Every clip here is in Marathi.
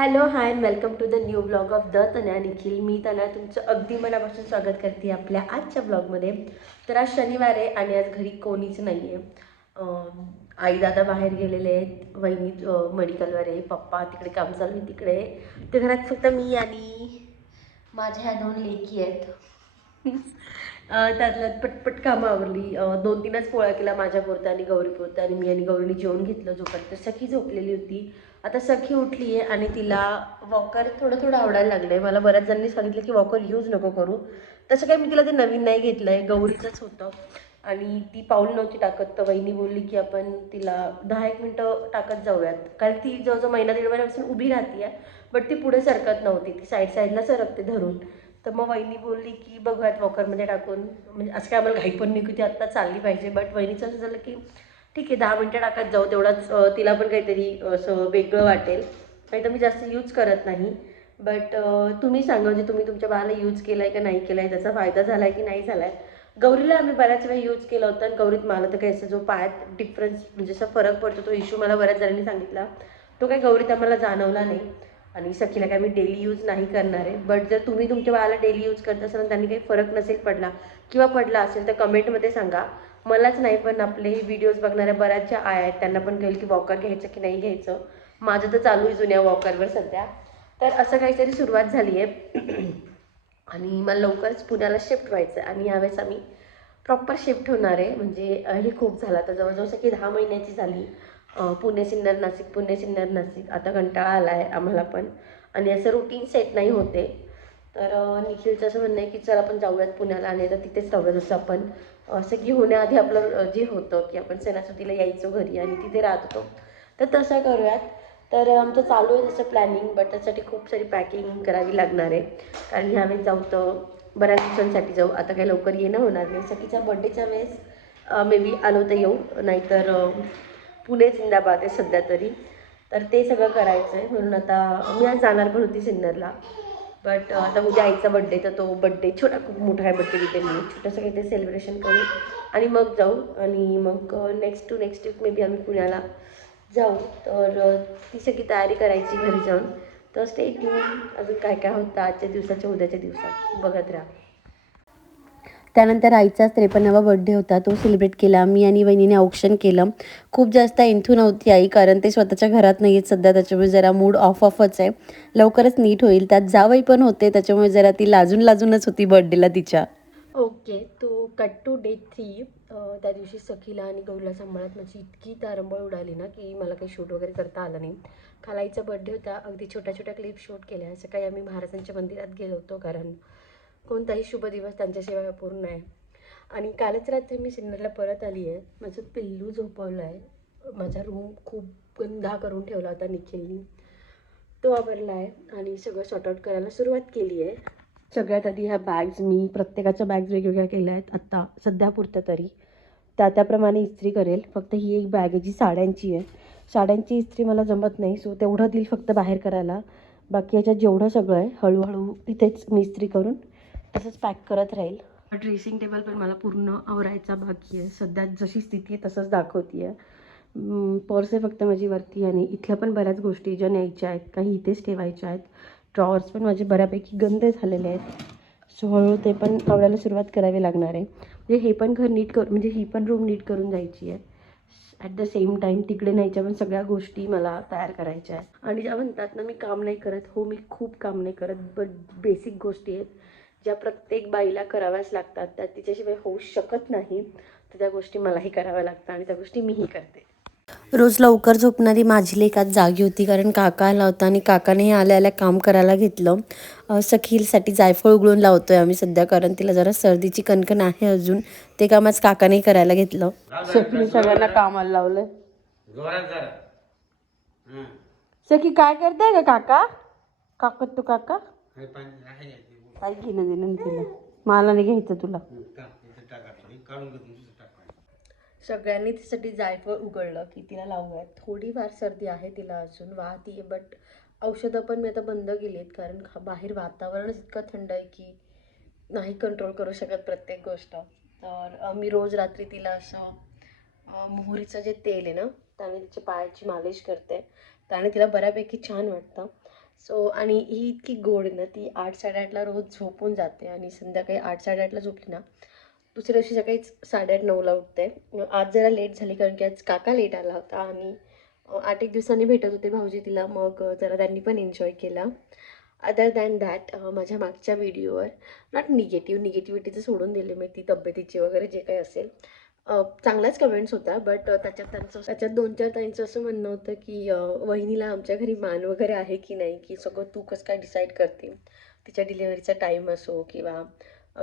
Hello hi and welcome to the new blog of the Tanaya Nikhil. मी तनया तुमचं अगदी मनापासून स्वागत करते आपल्या आजच्या ब्लॉगमध्ये. तर आज शनिवार आहे आणि आज घरी कोणीच नाही आहे. आई दादा बाहेर गेलेले आहेत, वहिनी मेडिकलवर आहे, पप्पा तिकडे काम चालू आहे तिकडे. ते घरात फक्त मी आणि माझ्या ह्या दोन लेकी आहेत. त्यातल्यात पटपट कामं आवरली. 2-3च पोळ्या केला माझ्या पुरता आणि गौरी पुरता, आणि मी आणि गौरीने जेवण घेतलं. जोपर्यंत सखी झोपलेली होती. आता सखी उठली आहे आणि तिला वॉकर थोडं थोडं आवडायला लागलं आहे. मला बऱ्याच जणांनी सांगितलं की वॉकर यूज नको करू. तसं काही मी तिला ते नवीन नाही घेतलं आहे, गौरीचंच होतं. आणि ती पाऊल नव्हती टाकत, तर वहिनी बोलली की आपण तिला 10-1 मिनटं टाकत जाऊयात. कारण ती जवळजवळ महिना 1.5 महिन्यापासून उभी राहते आहे, बट ती पुढे सरकत नव्हती, ती साईडला सरकते धरून. तर मग वहिनी बोलली की बघूयात वॉकरमध्ये टाकून. म्हणजे असं काय आम्हाला घाई पण नाही की ती आत्ता चालली पाहिजे, बट वहिनीचं असं झालं की ठीक आहे 10 मिनटं टाकत जाऊ, तेवढाच तिला पण काहीतरी असं वेगळं वाटेल. नाही तर मी जास्त यूज करत नाही. बट तुम्ही सांगा, म्हणजे तुम्ही तुमच्या बाळाला यूज केला आहे का नाही केला आहे, त्याचा फायदा झाला आहे की नाही झाला आहे. गौरीला आम्ही बऱ्याच वेळा यूज केला होता आणि गौरीत मला तर काही असं जो पायात डिफरन्स म्हणजे असा फरक पडतो, तो इश्यू मला बऱ्याच जणांनी सांगितला, तो काही गौरीत आम्हाला जाणवला नाही. आणि सखीला काय मी डेली यूज नाही करणार आहे. बट जर तुम्ही तुमच्या बाळाला डेली यूज करत असाल आणि त्यांनी काही फरक नसेल पडला किंवा पडला असेल तर कमेंटमध्ये सांगा. मलाच नाही पण आपले व्हिडिओज बघणाऱ्या बऱ्याचशा आया आहेत, त्यांना पण कळेल की वॉकर घ्यायचं की नाही घ्यायचं. माझं तर चालू आहे जुन्या वॉकरवर सध्या. तर असं काहीतरी सुरुवात झाली आहे. आणि मला लवकरच पुण्याला शिफ्ट व्हायचं आहे आणि यावेळेस आम्ही प्रॉपर शिफ्ट होणार आहे. म्हणजे हे खूप झालं आता, जवळजवळ की 10 महिन्याची झाली. पुणे सिन्नर नाशिक, पुणे सिन्नर नाशिक. आता कंटाळा आला आहे आम्हाला पण, आणि असं रुटीन सेट नाही होते. तर निखिलचं असं म्हणणं आहे की चल आपण जाऊयात पुण्याला आणि आता तिथेच राहूया. जसं आपण असं की होण्याआधी आपलं जे होतं की आपण सणासुदीला यायचो घरी आणि तिथे राहत होतो, तर तसं करूयात. तर आमचं चालू आहे तसं प्लॅनिंग, बट त्यासाठी खूप सारी पॅकिंग करावी लागणार आहे. कारण ह्यावेळेस जाऊ तर बऱ्याच दिवसांसाठी जाऊ, आता काही लवकर येणं होणार नाही. सखीच्या बड्डेच्या वेळेस मे बी आलो तर येऊ, नाहीतर पुणे जिंदाबाद आहे सध्या तरी. तर ते सगळं करायचं आहे, म्हणून आता मी आज जाणार पण होती सिन्नरला. बट आता उद्या आईचा बड्डे, तर तो बड्डे छोटा, खूप मोठा आहे बड्डे तिथे, मी छोटंसं काहीतरी सेलिब्रेशन करू आणि मग जाऊ. आणि मग next to next week maybe आम्ही पुण्याला जाऊ. तर ती सगळी तयारी करायची घरी जाऊन. तर स्टे ट्यून, अजून काय काय होतं आजच्या दिवसाच्या उद्याच्या दिवसात बघत राहा. त्यानंतर आईचा 53वा बर्थडे होता, तो सेलिब्रेट केला. मी आणि वहिनीने औक्षण केलं. खूप जास्त एंथू नव्हती आई, कारण ते स्वतःच्या घरात नाही आहेत सध्या, त्याच्यामुळे जरा मूड ऑफच आहे. लवकरच नीट होईल. त्यात जावई पण होते, त्याच्यामुळे जरा ती लाजूनच होती बर्थडेला तिच्या. ओके, तो कट टू डे 3. त्या दिवशी सखीला आणि गौरीला सांभाळत माझी इतकी तारंबळ उडाली ना की मला काही शूट वगैरे करता आलं नाही. काल आईचा बर्थडे होता, अगदी छोट्या छोट्या क्लिप शूट केल्या. सकाळी आम्ही महाराजांच्या मंदिरात गेलो होतो, कारण कोणताही शुभ दिवस त्यांच्याशिवाय अपूर्ण आहे. आणि कालच रात्री मी सिन्नरला परत आली आहे. माझं पिल्लू झोपवलं आहे. माझा रूम खूप गंधा करून ठेवला होता निखिलनी, तो आवरला आहे आणि सगळं सॉर्ट आउट करायला सुरुवात केली आहे. सगळ्यात आधी ह्या बॅग्स, मी प्रत्येकाच्या बॅग्स वेगवेगळ्या केल्या आहेत आत्ता सध्यापुरतं तरी. त्याप्रमाणे इस्त्री करेल. फक्त ही एक बॅग आहे जी साड्यांची आहे. साड्यांची इस्त्री मला जमत नाही, सो तेवढं दिल फक्त बाहेर करायला. बाकी याच्यात जेवढं सगळं आहे हळूहळू तिथेच मी इस्त्री करून तसंच पॅक करत राहील. ड्रेसिंग टेबल पण मला पूर्ण आवरायचा बाकी आहे. सध्या जशी स्थिती आहे तसंच दाखवते आहे. पर्स आहे फक्त माझी वरती, आणि इथल्या पण बऱ्याच गोष्टी ज्या न्यायच्या आहेत काही इथेच ठेवायच्या आहेत. ड्रॉवर्स पण माझे बऱ्यापैकी गंदे झालेले आहेत, सो हळूहळू ते पण आवरायला सुरुवात करावी लागणार आहे. म्हणजे हे पण घर नीट म्हणजे ही पण रूम नीट करून जायची आहे. ॲट द सेम टाईम तिकडे न्यायच्या पण सगळ्या गोष्टी मला तयार करायच्या आहेत. आणि ज्या म्हणतात ना मी काम नाही करत, हो मी खूप काम नाही करत, बट बेसिक गोष्टी आहेत ज्या प्रत्येक बाईला कराव्याच लागतात, त्या तिच्याशिवाय होऊ शकत नाही. तर त्या गोष्टी मलाही कराव्या लागतात आणि त्या गोष्टी मीही करते. रोज लवकर झोपणारी माझी लेक आज जागी होती, कारण काका आला होता आणि काकाने आल्या आल्या काम करायला घेतलं. सखीसाठी जायफळ उघडून लावतोय आम्ही सध्या, कारण तिला जरा सर्दीची कणकण आहे अजून. ते काम आज काकाने करायला घेतलं. सखीने सगळ्यांना कामाला लावलंय. सखी काय करताय का काका? काका तू काका काय घेणं देणं तिला, मला नाही घ्यायचं तुला. सगळ्यांनी तिच्यासाठी जायफळ उघडलं की तिला लावूयात. थोडीफार सर्दी आहे तिला अजून, वाहतीये, बट औषधं पण मी आता बंद केली आहेत, कारण बाहेर वातावरणच इतकं थंड आहे की नाही कंट्रोल करू शकत प्रत्येक गोष्ट. तर मी रोज रात्री तिला असं मोहरीचं जे तेल आहे ना त्याने तिच्या पायाची मालिश करते, त्याने तिला बऱ्यापैकी छान वाटतं. सो आणि ही इतकी गोड आहे ना, ती 8-8:30ला रोज झोपून जाते आणि संध्याकाळी 8-8:30ला झोपली ना, दुसऱ्या दिवशी सकाळीच 8:30-9ला उठते. आज जरा लेट झाली कारण की आज काका लेट आला होता आणि 8 एक दिवसांनी भेटत होते भाऊजी तिला. मग जरा त्यांनी पण एन्जॉय केला. अदर दॅन दॅट माझ्या मागच्या व्हिडिओवर नॉट निगेटिव्हिटीचं सोडून दिले मी, ती तब्येतीची वगैरे जे काही असेल. चांगल्याच कमेंट्स होत्या, बट त्याच्यात 2-4 ताईंचं असं म्हणणं होतं की वहिनीला आमच्या घरी मान वगैरे आहे की नाही, की सगळं तू कसं काय डिसाईड करते, तिच्या डिलिव्हरीचा टाईम असो किंवा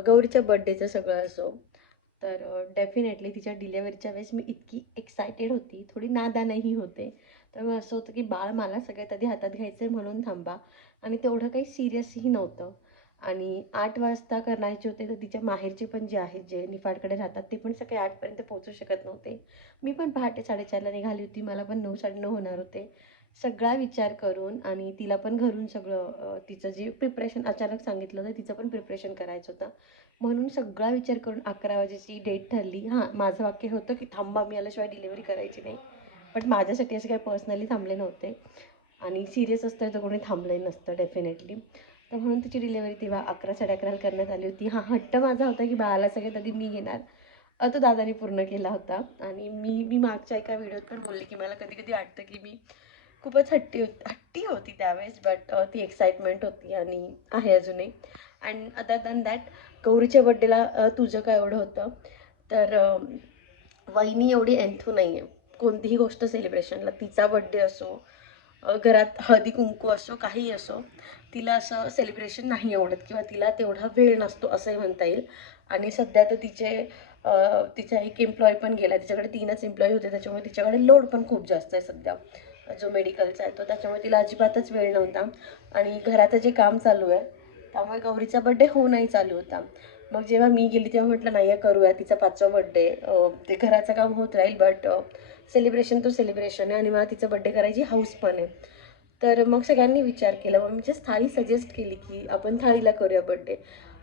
गौरीच्या बड्डेचं सगळं असो. तर डेफिनेटली तिच्या डिलेव्हरीच्या वेळेस मी इतकी एक्सायटेड होती, थोडी नादानही होते. त्यामुळे असं होतं की बाळ मला सगळ्यात आधी हातात घ्यायचं आहे म्हणून थांबा, आणि तेवढं काही सिरियसही नव्हतं. आणि 8 वाजता करायचे होते, तर तिच्या माहेरचे पण जे आहेत, जे निफाडकडे राहतात, ते पण सकाळी 8पर्यंत पोहोचू शकत नव्हते. मी पण पहाटे 4:30ला निघाली होती, मला पण 9-9:30 होणार होते. सगळा विचार करून आणि तिला पण घरून सगळं तिचं जे प्रिपरेशन अचानक सांगितलं होतं, तिचं पण प्रिपरेशन करायचं होतं. म्हणून सगळा विचार करून 11 वाजेची डेट ठरली. हां, माझं वाक्य होतं की थांबा, मी आल्याशिवाय डिलिव्हरी करायची नाही. बट माझ्यासाठी असे काही पर्सनली थांबले नव्हते आणि सिरियस असतं तर कोणी थांबलंही नसतं डेफिनेटली. तर म्हणून तिची डिलिव्हरी तेव्हा 11-11:30ला करण्यात आली होती. हा हट्ट माझा होता की बाळाला सगळ्यात आधी मी घेणार. तो दादानी पूर्ण केला होता. आणि मी मी मागच्या एका व्हिडिओत पण बोलले की मला कधी-कधी वाटतं की मी खूपच हट्टी होती त्यावेळेस. बट ती एक्साइटमेंट होती आणि आहे अजूनही. अँड अदर दॅन दॅट, गौरीच्या बड्डेला तुझं काय एवढं होतं? तर वहिनी एवढी एंथू नाही आहे कोणतीही गोष्ट सेलिब्रेशनला. तिचा बड्डे असो, घरात हळदी कुंकू असो, काहीही असो, तिला असं सेलिब्रेशन नाही आवडत किंवा तिला तेवढा वेळ नसतो असंही म्हणता येईल. आणि सध्या तर तिचा एक एम्प्लॉय पण गेला. तिच्याकडे 3च एम्प्लॉई होते, त्याच्यामुळे तिच्याकडे लोड पण खूप जास्त आहे सध्या, जो मेडिकलचा आहे तो. त्याच्यामुळे तिला अजिबातच वेळ नव्हता. आणि घराचं जे काम चालू आहे त्यामुळे गौरीचा बड्डे होऊनही चालू होता. मग जेव्हा मी गेली तेव्हा म्हटलं नाही करूया तिचा 5वा बड्डे. ते घराचं काम होत राहील, बट सेलिब्रेशन तो सेलिब्रेशन आहे आणि मला तिचा बड्डे करायची हौस पण आहे. तर मग सगळ्यांनी विचार केला. मग मी जस्ट थाळी सजेस्ट केली की आपण थाळीला करूया बड्डे.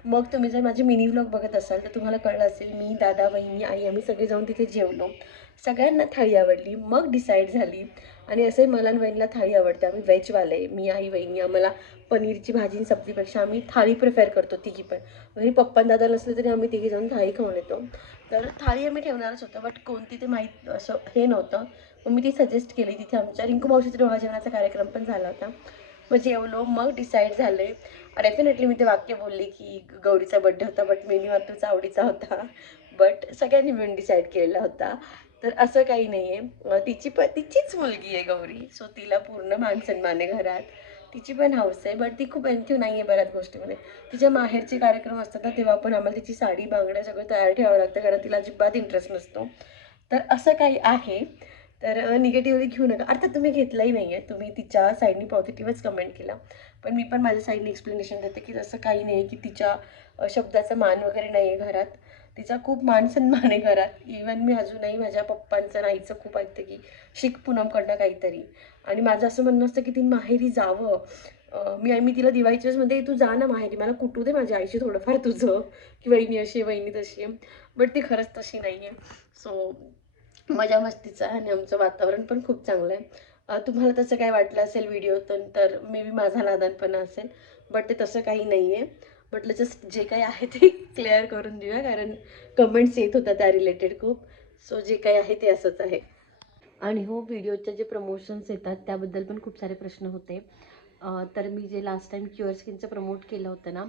मग तुम्ही जर माझे मिनी व्लॉग बघत असाल तर तुम्हाला कळलं असेल, मी, दादा, वहिनी, आई आम्ही सगळे जाऊन तिथे जेवलो. सगळ्यांना थाळी आवडली. मग डिसाईड झाली. आणि असंही मला आणि वहिनीला थाळी आवडते. आम्ही व्हेजवाले, मी, आई, वहिनी. आम्हाला पनीरची भाजी आणि सब्जीपेक्षा आम्ही थाळी प्रिफर करतो तिघी पण. घरी पप्पा आणि दादा नसले तरी आम्ही तिघी जाऊन थाळी खाऊन येतो. तर थाळी आम्ही ठेवणारच होतो, बट कोणती ते माहीत असं हे नव्हतं. मग मी ती सजेस्ट केली. तिथे आमच्या रिंकू मावशीचा डोहाळे जेवणाचा कार्यक्रम पण झाला होता. मग जेवलो, मग डिसाईड झाले. डेफिनेटली मी ते वाक्य बोलले की गौरीचा बड्डे होता, बट मेन्यू तुझा आवडीचा होता. बट सगळ्यांनी मिळून डिसाईड केलेला होता. तर असं काही नाही आहे. तिचीच मुलगी आहे गौरी, सो तिला पूर्ण मान सन्मान आहे घरात. तिची पण हौस आहे, बट ती खूप एन्थ्यू नाही आहे बऱ्याच गोष्टीमध्ये. तिच्या माहेरचे कार्यक्रम असतात ना, तेव्हा पण आम्हाला तिची साडी, बांगड्या सगळं तयार ठेवावं लागतं, कारण तिला अजिबात इंटरेस्ट नसतो. तर असं काही आहे. तर निगेटिव्हली घेऊ नका. अर्थात तुम्ही घेतलाही नाही आहे, तुम्ही तिच्या साईडनी पॉझिटिव्हच कमेंट केला. पण मी पण माझ्या साईडने एक्सप्लेनेशन देते की तसं काही नाही आहे की तिच्या शब्दाचा मान वगैरे नाही आहे घरात. तिचा खूप मान सन्मान आहे घरात. इवन मी अजूनही माझ्या पप्पांचं आणि आईचं खूप ऐकते की शिक पूनमकडनं काहीतरी. आणि माझं असं म्हणणं असतं की ती माहेरी जावं. मी तिला दिवाळीच्या वेळेस म्हणते, तू जा ना माहेरी, मला कुटू दे माझ्या आईशी थोडंफार तुझं, की वहिनी अशी आहे, वहिनी तशी आहे. बट ती खरंच तशी नाही आहे. सो मजा मस्तीचं आहे आणि आमचं वातावरण पण खूप चांगलं आहे. तुम्हाला तसं काय वाटलं असेल व्हिडिओतून तर मे बी माझा नादानपणा असेल, बट ते तसं काही नाही आहे. म्हटलं जस्ट जे काही आहे ते क्लिअर करून देऊया, कारण कमेंट्स येत होत्या त्या रिलेटेड खूप. सो जे काही आहे ते असंच आहे. आणि हो, व्हिडिओचे जे प्रमोशन्स येतात त्याबद्दल पण खूप सारे प्रश्न होते. तर मी जे लास्ट टाईम क्युअर स्किनचं प्रमोट केलं होतं ना,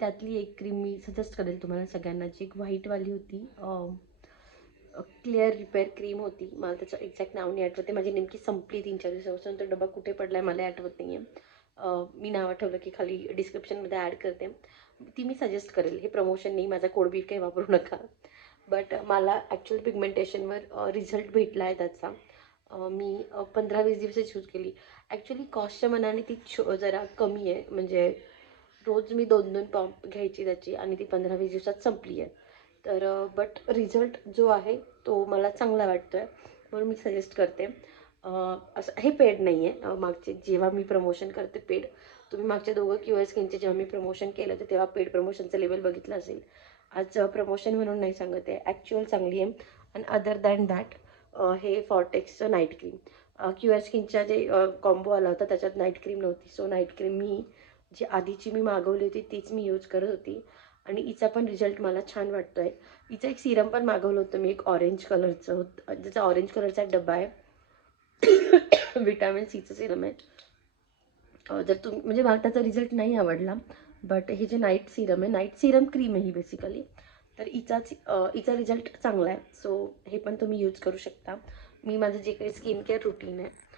त्यातली एक क्रीम मी सजेस्ट करेल तुम्हाला सगळ्यांना, जी एक व्हाईटवाली होती. क्लिअर रिपेअर क्रीम होती. मला त्याचं एक्झॅक्ट नाव नाही आठवते, माझी नेमकी संपली 3-4 दिवसापासून. तो डबा कुठे पडला आहे मला आठवत नाही आहे. मी नाव आठवलं की खाली डिस्क्रिप्शनमध्ये ॲड करते. ती मी सजेस्ट करेल. हे प्रमोशन नाही, माझा कोड बीट काही वापरू नका. बट मला ॲक्च्युअल पिगमेंटेशनवर रिझल्ट भेटला आहे त्याचा. मी 15-20 दिवसाची यूज केली. ॲक्च्युली कॉस्टच्या मनाने ती जरा कमी आहे. म्हणजे रोज मी 2-2 पंप घ्यायची त्याची आणि ती 15-20 दिवसात संपली आहे. तर बट रिझल्ट जो आहे तो मला चांगला वाटतो आहे, म्हणून मी सजेस्ट करते. असं हे पेड नाही आहे. मागचे जेव्हा मी प्रमोशन करते पेड, तुम्ही मागच्या दोघं क्युअर स्किनचे जेव्हा मी प्रमोशन केलं होतं तेव्हा पेड प्रमोशनचं लेवल बघितलं असेल. आज प्रमोशन म्हणून नाही सांगत आहे, ॲक्च्युअल चांगली आहे. आणि अदर दॅन दॅट हे फॉर्टेक्सचं नाईट क्रीम. क्यू आर स्किनच्या जे कॉम्बो आला होता त्याच्यात नाईट क्रीम नव्हती. सो नाईट क्रीम जी आधीची मी मागवली होती तीच मी यूज करत होती आणि हिचा पण रिझल्ट मला छान वाटतो आहे. हिचं एक सिरम पण मागवलं होतं मी, एक ऑरेंज कलरचं होतं, ज्याचा ऑरेंज कलरचा एक डब्बा आहे. विटॅमिन सीचं सिरम आहे. जर तुम्ही म्हणजे मला त्याचा रिझल्ट नाही आवडला, बट हे जे नाईट सिरम आहे, नाईट सिरम क्रीम आहे ही बेसिकली, तर हिचा रिझल्ट चांगला आहे. सो हे पण तुम्ही यूज करू शकता. मी माझं जे काही स्किन केअर रुटीन आहे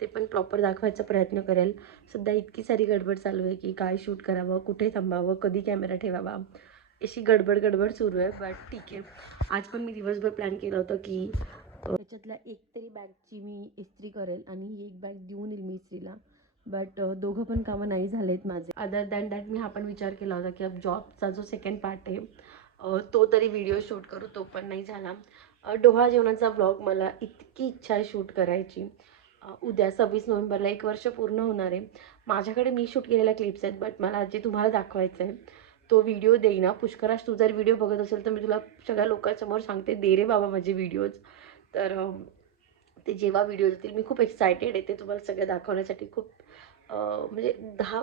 ते पण प्रॉपर दाखवायचा प्रयत्न करेल. सध्या इतकी सारी गडबड चालू आहे की काय शूट करावं, कुठे थांबावं, कधी कॅमेरा ठेवावा, अशी गडबड सुरू आहे. बट ठीक आहे, आज पण मी दिवसभर प्लॅन केलं होतं की त्याच्यातल्या एक तरी बॅगची मी इस्त्री करेल आणि ही एक बॅग देऊन येईल मी इस्त्रीला. बट दोघं पण कामं नाही झालेत माझे. अदर दॅन दॅट मी हा पण विचार केला होता की अब जॉबचा जो सेकंड पार्ट आहे तो तरी व्हिडिओ शूट करू, तो पण नाही झाला. डोहाळ जेवणाचा व्लॉग मला इतकी इच्छा आहे शूट करायची. उद्या 26 नोव्हेंबरला 1 वर्ष पूर्ण होणार आहे. माझ्याकडे मी शूट केलेल्या क्लिप्स आहेत, बट मला जे तुम्हाला दाखवायचं आहे तो व्हिडिओ देईना. पुष्कराज, तू जर व्हिडिओ बघत असेल तर मी तुला सगळ्या लोकांसमोर सांगते, दे रे बाबा माझे व्हिडिओज. तर ते जेव्हा व्हिडिओ येतील मी खूप एक्सायटेड आहे ते तुम्हाला सगळं दाखवण्यासाठी. खूप म्हणजे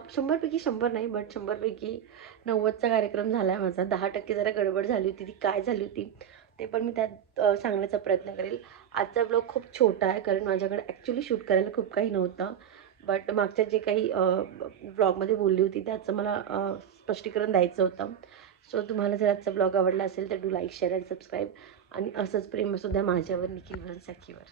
100पैकी 100 नाही, बट 100पैकी 90चा कार्यक्रम झाला आहे माझा. 10% जरा गडबड झाली होती, ती काय झाली होती ते पण मी त्यात सांगण्याचा प्रयत्न करेल. आजचा ब्लॉग खूप छोटा आहे कारण माझ्याकडे ॲक्च्युली शूट करायला खूप काही नव्हतं. बट मागच्या जे काही ब्लॉगमध्ये बोलली होती त्याचं मला स्पष्टीकरण द्यायचं होतं. सो तुम्हाला जर आजचा ब्लॉग आवडला असेल तर do like, share and subscribe. आणि असंच प्रेम असू द्या माझ्यावर, निखिल सखीवर.